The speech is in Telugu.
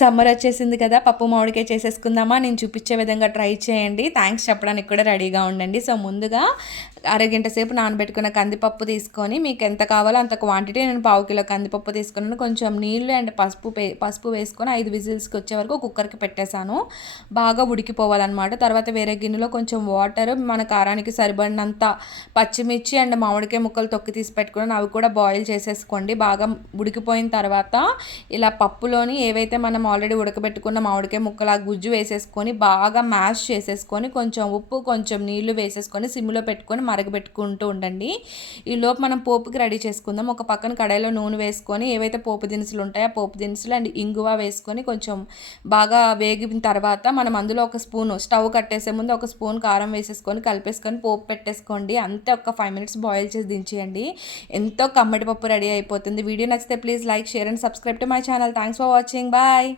సమ్మర్ వచ్చేసింది కదా, పప్పు మామిడికాయ చేసేసుకుందామా, నేను చూపించే విధంగా ట్రై చేయండి. థ్యాంక్స్ చెప్పడానికి కూడా రెడీగా ఉండండి. సో ముందుగా అరగంట సేపు నానబెట్టుకున్న కందిపప్పు తీసుకొని, మీకు ఎంత కావాలో అంత క్వాంటిటీ, నేను 1/2 కిలో కందిపప్పు తీసుకున్నాను. కొంచెం నీళ్ళు అండ్ పసుపు వేసుకొని 5 విజిల్స్కి వచ్చే వరకు కుక్కర్కి పెట్టేశాను. బాగా ఉడికిపోవాలన్నమాట. తర్వాత వేరే గిన్నెలో కొంచెం వాటర్, మన కారానికి సరిపడినంత పచ్చిమిర్చి అండ్ మామిడికాయ ముక్కలు తొక్కి తీసి పెట్టుకున్నాను, అవి కూడా బాయిల్ చేసేసుకోండి. బాగా ఉడికిపోయిన తర్వాత ఇలా పప్పులోని ఏవైతే మనం ఆల్రెడీ ఉడకబెట్టుకున్న మామిడికాయ ముక్కలు, ఆ గుజ్జు వేసేసుకొని బాగా మ్యాష్ చేసేసుకొని, కొంచెం ఉప్పు కొంచెం నీళ్లు వేసేసుకొని సిమ్లో పెట్టుకొని మరగబెట్టుకుంటూ ఉండండి. ఈ లోపు మనం పోపుకి రెడీ చేసుకుందాం. ఒక పక్కన కడాయిలో నూనె వేసుకొని ఏవైతే పోపు దినుసులు ఉంటాయో ఆ పోపు దినుసులు అండ్ ఇంగువ వేసుకొని కొంచెం బాగా వేగిన తర్వాత మనం అందులో ఒక స్పూను, స్టవ్ కట్టేసే ముందు ఒక స్పూన్ కారం వేసేసుకొని కలిపేసుకొని పోపు పెట్టేసుకోండి. అంతే, ఒక 5 minutes బాయిల్ చేసి దించేయండి. ఎంతో కమ్మటి పప్పు రెడీ అయిపోతుంది. వీడియో నచ్చితే please like, share and subscribe to my channel. Thanks for watching. Bye.